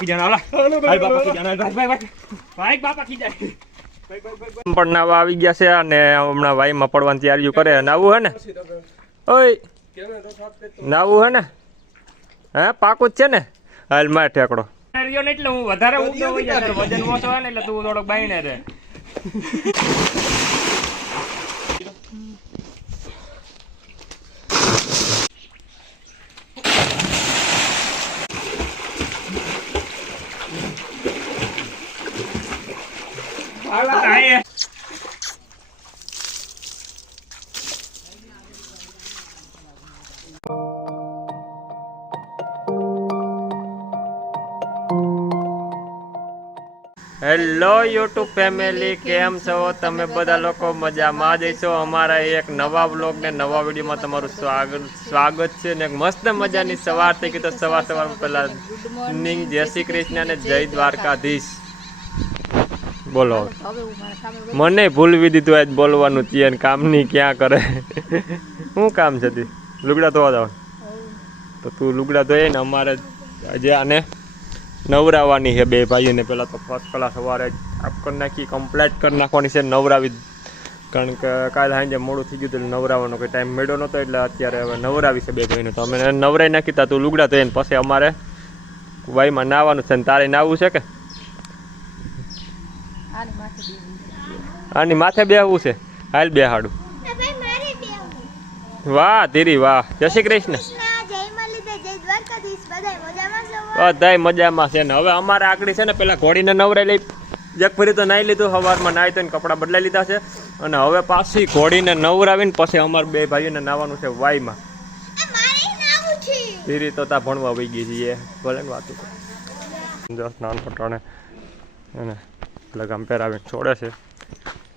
પણ નાવા આવી ગયા છે અને હમણાં વાઈમાં પડવાની તૈયારીઓ કરે. નાવું હે ને? ઓય નાવું હે ને? હે પાકું જ છે ને? હાલ માર ઠેકડો એટલે હું વધારે ઊંડો હોય જાય વજન ઓછો હોય ને એટલે તું થોડોક બાઈને રે. હેલો યુટ્યુબ ફેમિલી, કેમ છો તમે બધા લોકો? મજામાં જઈશો. અમારા એક નવા બ્લોગ ને નવા વિડીયોમાં તમારું સ્વાગત છે ને એક મસ્ત મજાની સવાર થઈ ગઈ. તો સવારમાં પહેલા મોર્નિંગ, જય શ્રી કૃષ્ણ અને જય દ્વારકાધીશ. બોલો, મને ભૂલવી દીધું આજ બોલવાનું છે. કામ નહીં ક્યાં કરે? શું કામ છે? લુગડા ધોવા જવાનું તો તું લુગડા ધોઈ ને અમારે આજે આને નવરાવાની છે બે ભાઈઓને. પહેલાં તો ફર્સ્ટ ક્લાસ સવારે આપ કરી નાખી, કમ્પ્લીટ કરી નાખવાની છે નવરાવી. કારણ કે કાલે સાંજે મોડું થઈ ગયું હતું, નવરાવાનો કોઈ ટાઈમ મળ્યો નહોતો, એટલે અત્યારે હવે નવરાવી છે બે ભાઈને. તો અમે નવરાઈ નાખી તા તું લુગડા ધોઈને પછી અમારે વાઈમાં નાવાનું છે. ને તારે નાવું છે કે આની માથે બેહવું છે? હાલ બેહાડું. વાહ ધીરી વાહ. જય શ્રી કૃષ્ણ. બધા મજામાં છે ને. હવે અમારે આકડી છે ને પેલા ઘોડીને નવરાઈ લઈ એક ફરી તો નાહી લીધું, સવારમાં નાહી તો કપડાં બદલાઈ લીધા છે. અને હવે પાછી ઘોડીને નવરાવીને પછી અમારે બે ભાઈઓને નાવાનું છે વાઈમાં. ધીરી તો તા ભણવા વહી ગઈ છે ભલે ને વાતું સ્નાન પટાણે અને લગામ પહેરાવીને છોડે છે.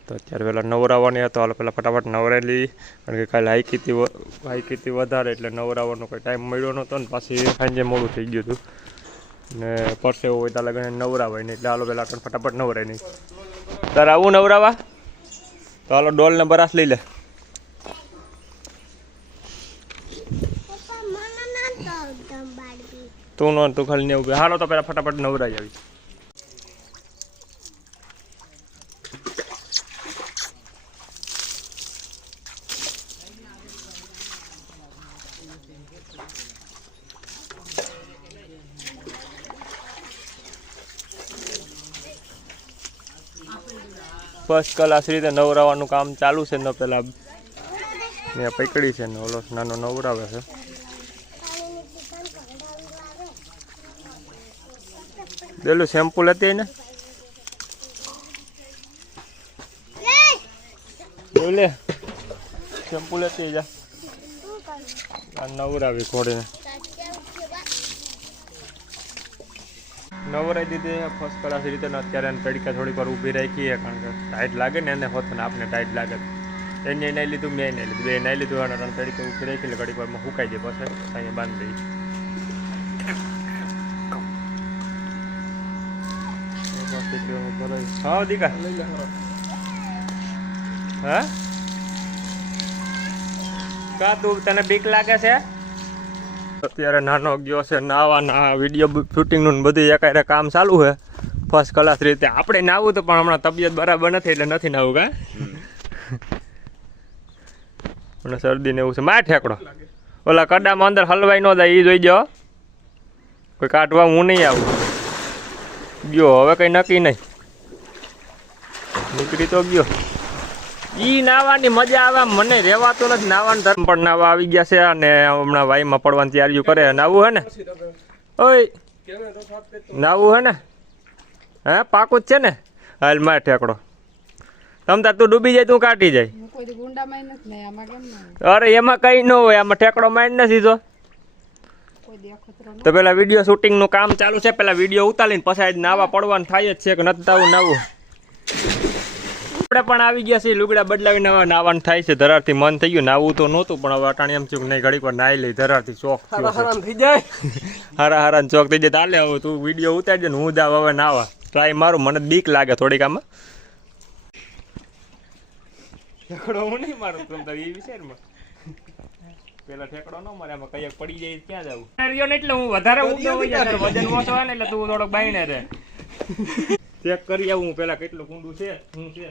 તો અત્યારે પહેલાં નવરાવવાની હતો, હાલ પહેલાં ફટાફટ નવરાઈ લઈ. કારણ કે કાલે હાઈકીથી વધારે એટલે નવરાવવાનો કોઈ ટાઈમ મળ્યો નહોતો ને પાછી સાંજે મોડું થઈ ગયું હતું. ને પરસે એવું હોય ત્યાં લગન નવરાવાય નહીં, એટલે હાલો પહેલાં ફટાફટ નવરાય નહીં. તારે આવું નવરાવા તો હાલો ડોલ ને બરાસ લઈ લે. તું ખાલી ને એવું. હાલો તો પહેલાં ફટાફટ નવરાઈ આવી. ફર્સ્ટ ક્લાસ રીતે નવરાવાનું કામ ચાલુ છે ને પેલા મેં પકડી છે ને ઓલો નાનો નવરાવે છે. પેલું શેમ્પુ લેતી ને લે, શેમ્પુ લેતી જા. આ નવરાવી ઘોડીને નવરાઈ દીધી ફર્સ્ટ ક્લાસ રીતે. અત્યારે એને તડકા થોડીક વાર ઊભી રાખી, કારણ કે ટાઈટ લાગે ને એને હોત ને આપને ટાઈટ લાગે. એને નાઈ લીધું, મેં નાઈ લીધું, બે નાઈ લીધું. અને તડકા ઊભી રાખી એટલે ઘડીક વારમાં સુકાઈ જાય, પછી અહીંયા બાંધી દઈ. હા દીકા હા કા તું તને બીક લાગે છે? અત્યારે નાનો ગયો છે નાવાના, વિડીયો શૂટિંગનું બધું એકારે કામ ચાલુ છે ફર્સ્ટ ક્લાસ રીતે. આપણે નાવું તો પણ હમણાં તબિયત બરાબર નથી એટલે નથી નાવું. કા મને શરદી ને એવું છે. માર ઠેકડો ઓલા કડામાં અંદર હલવાઈ ન જાય એ જોઈ જાઓ. કોઈ કાઢવા હું નહીં આવું. ગયો હવે કંઈ નક્કી નહીં, નીકળી તો ગયો. ઈ નાવાની મજા આવે, મને રહેવાતું નથી. નાવાનું ધર્મ પણ નાવા આવી ગયા છે અને હમણાં વાઈમાં પડવાની તૈયારીઓ કરે. નાવું હે ને? ઓય નાવું હે ને? હે પાકું જ છે ને? હાલ માર ઠેકડો. તમતાર તું ડૂબી જાય તું કાઢી જાય. અરે એમાં કઈ ન હોય, આમાં ઠેકડો મારી નથી તો. તો પેલા વિડીયો શૂટિંગનું કામ ચાલુ છે, પેલા વિડીયો ઉતારીને પછી નાવા પડવાનું થાય જ છે કે નથી તાવું નાવું. આપણે પણ આવી ગયા છીએ, લુગડા બદલાવીને હવે નાવાનું થાય છે. ધરારથી મન થઈ ગયું, નાવું તો નહોતું પણ હવે અટાણી એમ થયું કે નહીં ઘડીક વાર નાહી લઈ. ધરારથી ચોક થઈ જાય, હારા ચોક થઈ જાય. તાલે હવે તું વિડીયો ઉતારજે ને હું જાવ હવે નાવા. ટ્રાય મારું, મને બીક લાગે થોડીક આમાં. હું નહીં મારું એ વિચારમાં પેલા ઠેકડો ન મારે આમાં કઈ પડી જાય ક્યાં જવું રહ્યો ને એટલે હું વધારે ઊંડો હોય જાય વજન ઓછો હોય ને એટલે તું થોડોક બાઈને રહે ચેક કરી આવું હું પેલા કેટલું ઊંડું છે શું છે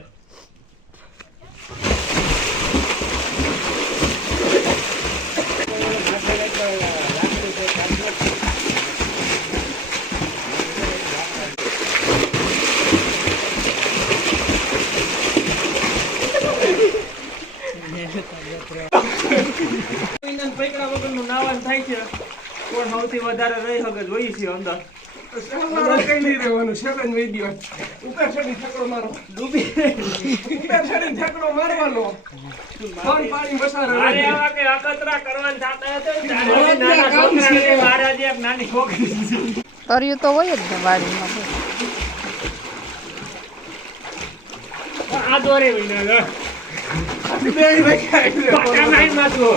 પૈકડા વગરનું નાવાનું થાય છે કોણ સૌથી વધારે રહી શકે જોઈ છે અંદર કઈ નહીં રહેવાનું સેકન્ડ વિડિયો ઉપર ચડી ઠેકડો મારો ડૂબી ઉપર ચડી ઠેકડો મારવાનો ફોન પાણી બસારો અરે આવા કે અકતરા કરવાન થાતા હતો નાના છોકરાને મારા જે એક નાની છોકરી કર્યું તો હોય જ ને વાડીમાં આ દોરે વિના બે રખ્યા પાટા મારી માથો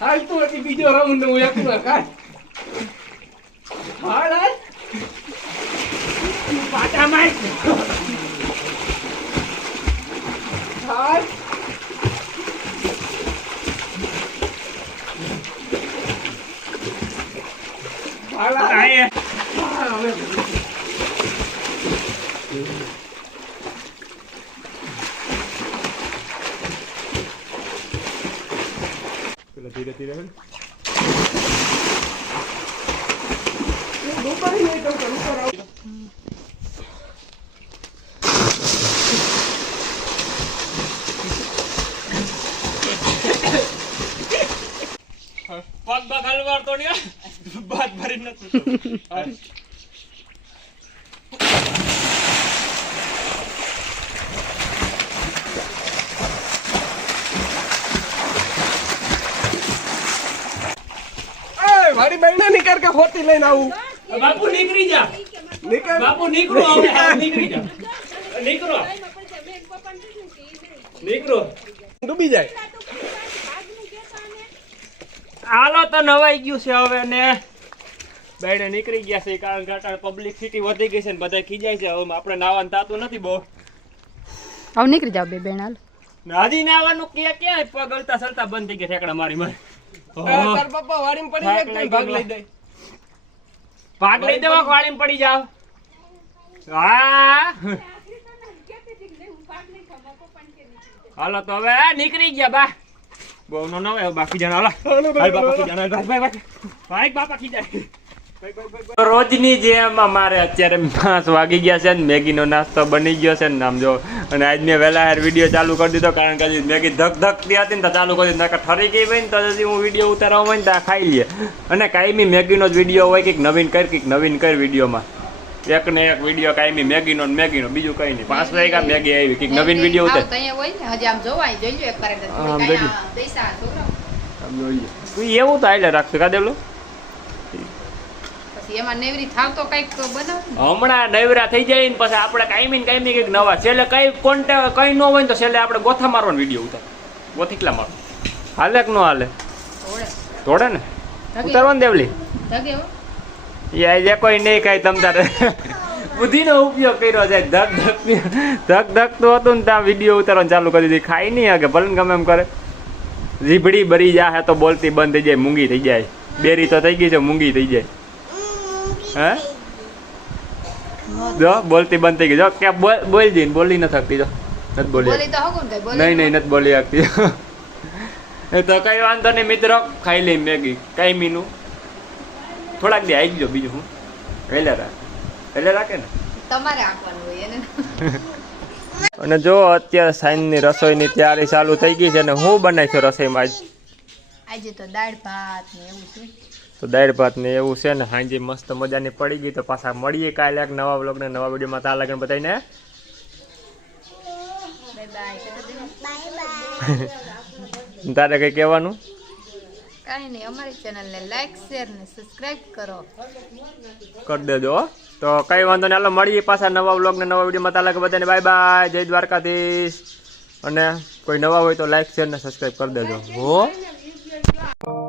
હાલ તું હતી બીજો રાઉન્ડ હું એકલો કાઢ હાલ હાલ પાટા માર હાલ હાલ આય હવે પેલા ધીરે ધીરે ડૂબાઈ નહીં તો ઉપર આવ પગ બગ હલવાર તો ને બાદ ભરી નથી મારી બહેને નીકળ કે હોતી લઈને આવું બાપુ નીકળી જા નીકળ બાપુ નીકળો હવે નીકળી જા નીકળો નીકળો ડૂબી જાય હાલો તો નવાઈ ગયું છે હવે ને બેડે નીકળી ગયા છે કારણ કે અત્યારે પબ્લિસિટી વધી ગઈ છે ને બધા ખીજાય છે હવે આપણે નાવાનું થતું નથી બહુ હવે નીકળી જાવ બે બેન હાલ હજી નાવાનું ક્યાં પગ હલતા સલતા બંધ થઈ ગયા ઠેકડા મારી મારી તાર પપ્પા વાડીમાં પડી જાય તો ભાગ લઈ દે ભાગ લઈ દેવા વાળીમાં પડી જાવ હા હાલો તો હવે નીકળી ગયા બા બહુ નો ન હોય બાકી જણા હાલો હાલ બાપા કી જણા ભાઈ બાપા કી જાય રોજની જેમ અમારે અત્યારે 5 વાગી ગયા છે ને મેગીનો નાસ્તો બની ગયો છે ને આમ જો અને આજ મેં વહેલા યાર વિડીયો ચાલુ કરી દીધો કારણ કે મેગી ધક ધકતી હતી ને તો ચાલુ કરી દીધી ઠરી ગઈ હોય ને તો હજી હું વિડીયો ઉતારવા હોય ને તો ખાઈ લઈએ અને કાયમી મેગીનો જ વિડીયો હોય કંઈક નવીન કર વિડીયોમાં એક ને એક વિડીયો કાયમી મેગીનો બીજું કઈ નહીં 5 વાગ્યા મેગી આવી કંઈક નવીન વિડીયો ઉતાર એવું તો આલે રાખશું કા દેવલું એમાં નેવરી થાવ તો કઈક તો બનાવ હમણાં નવરા થઈ જાય ને પછી આપણે કાયમી કંઈક નવા છેલ્લે કઈ કોન્ટેક્ટ કઈ ન હોય ને તો છેલ્લે આપણે ગોથા મારવાનો વિડીયો ઉતાર ગોથીકલા મારો હાલે કે ન હાલે થોડે ને ઉતારવાનું દેવલી એ આજે કોઈ નહીં કઈ તમ તારે બુદ્ધિનો ઉપયોગ કર્યો છે ધક ધક તો હતું ને ત્યાં વિડીયો ઉતારવાનું ચાલુ કરી દીધી ખાઈ નહીં આગે ભલે ગમે એમ કરે જીભડી બરી જાય તો બોલતી બંધ થઈ જાય મૂંગી થઈ જાય બેરી તો થઈ ગઈ છે મૂંગી થઈ જાય હે જો બોલતી બંધ થઈ ગઈ જો કે બોલ જઈને બોલી નથી શકતી જો નથી બોલી નહીં નથી બોલી શકતી એ તો કઈ વાંધો નહીં મિત્રો ખાઈ લઈ મેગી કાયમીનું થોડાક દે આવી ગયો બીજું હું એટલે રાખે ને તમારે આપવાનું હોય એને અને જો અત્યારે સાંજની રસોઈની તૈયારી ચાલુ થઈ ગઈ છે અને હું બનાવીશું રસોઈમાં આજે તો દાળ ભાત ને એવું છે તો દાળ ભાત ને એવું છે ને હાંજી મસ્ત મજાની પડી ગઈ તો પાછા મળીએ કાલે એક નવા વ્લોગ ને નવા વિડીયોમાં ત્યાં લગન બતાવીને તારે કઈ કહેવાનું કાંઈ નહીં અમારી ચેનલને લાઈક શેર ને સબસ્ક્રાઇબ કરો કરી દેજો તો કઈ વાંધો નહીં હાલો મળીએ પાછા નવા વ્લોગ ને નવા વિડીયોમાં ત્યાં લગન બધાને બાય બાય જય દ્વારકાધીશ અને કોઈ નવા હોય તો લાઈક શેર ને સબસ્ક્રાઇબ કરી દેજો હો